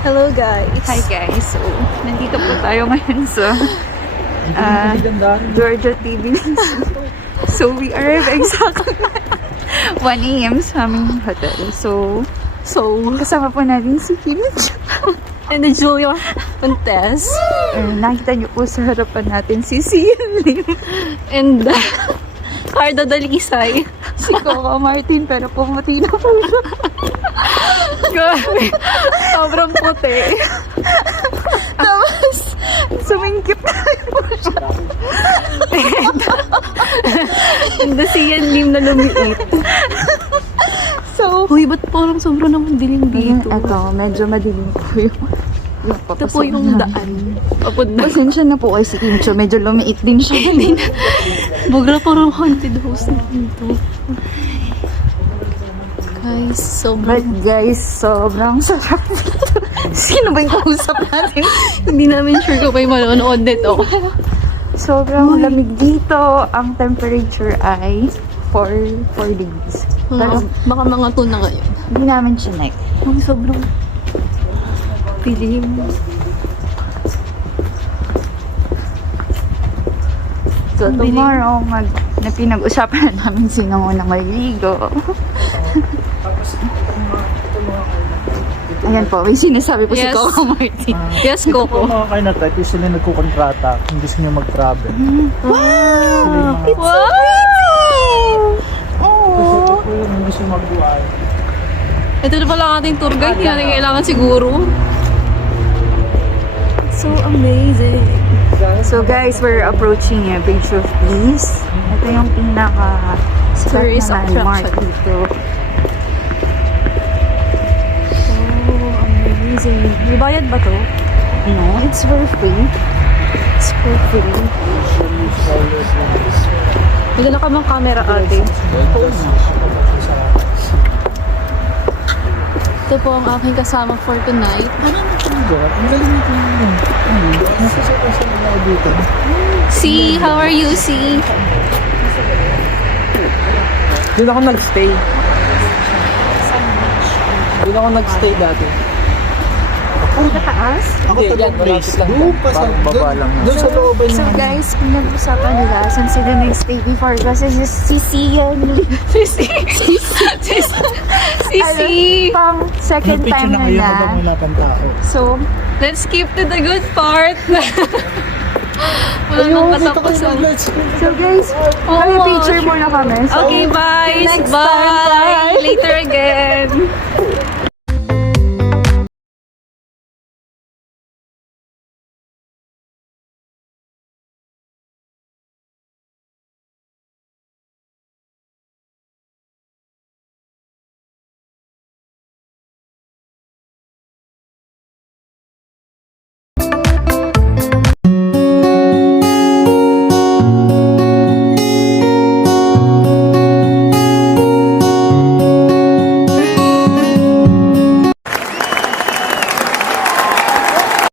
Hello guys! Hi guys! So, nandito po tayo ngayon sa Georgia TV. So, we arrived exactly 1 AM sa aming hotel. So, kasama po natin si Kim And the Julia Fontes. nakita niyo po sa harapan natin si Cian Lim. And Carda Dalisay. Si Coco Martin, pero pumuti na po siya. Grabe. Sobrang puti. Tapos, sumingkip na po siya. And the Cian Lim na lumiit. So, Uy, ba't parang sobrang naman dilim dito? Ito, medyo madilim po yung Ito po yung daan. Papunta. Pasensya na po kay si Kimcho. Medyo lumiit din siya. Bugla parang haunted house na dito. Guys, But guys, sobrang sarap dito. Sino ba yung kausap natin? Hindi namin sure kung may manonood nito. Sobrang lamig dito. Ang temperature ay 4 degrees. Pero Baka mga 2 na ngayon. hindi namin chinek. Uy, sobrang pilim. So tomorrow, na pinag-usapan na namin sino unang maliligo. Ayan po, may sinasabi po si Yes. Coco Martin. Yes, Coco. Mga kayo na type, sila nagkukontrata kung gusto nyo mag-travel. Wow! It's Wow! so pretty! Kasi ito po yung gusto mag-buhay. Ito na pala ang ating tour guide. Hindi natin kailangan siguro. So amazing. So guys, we're approaching Bridge of Peace. Ito yung pinaka Tourist sikat na landmark attraction. dito. Oh, amazing. May bayad ba to? No, it's for free. It's for free. May dala ka bang camera, ate? Ito po ang aking kasama for tonight. Ang galing nito yun. Nasa sa mga dito. C, how are you, C? Doon ako nag-stay. Doon ako nag-stay dati. Ang taas? Hindi, yan, place lang. Parang baba lang. Doon sa looban So guys, pinag-usapan nila saan sila nag-stay before kasi si Cian. Si C. Pang second Picture time na kayo nila. habang wala pang tao. So, Let's skip to the good part. Wala nang katapusan. so guys, Oh, picture muna kami. So, Okay, bye. next Bye. time, bye. Later again.